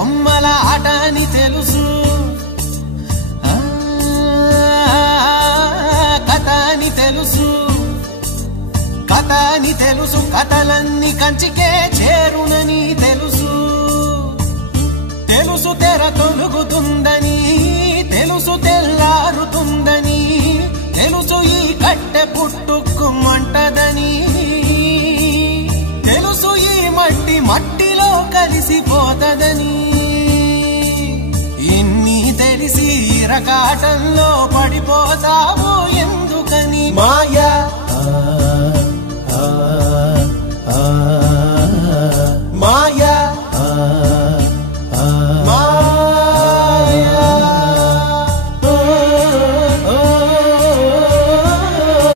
బొమ్మల ఆట అని తెలుసు, కథ అని తెలుసు, కథ అని తెలుసు, కథలన్నీ కంచికే చేరునని తెలుసు, తెలుసు తెర తొలుగుతుందని, తెలుసు తెల్లారుతుందని, తెలుసు ఈ కట్టె పుట్టుకుమంటదని, తెలుసు ఈ మట్టి మట్టిలో కలిసిపోతదని, ఇన్ని తెలిసి రకాటంలో పడిపోతావు ఎందుకని? మాయ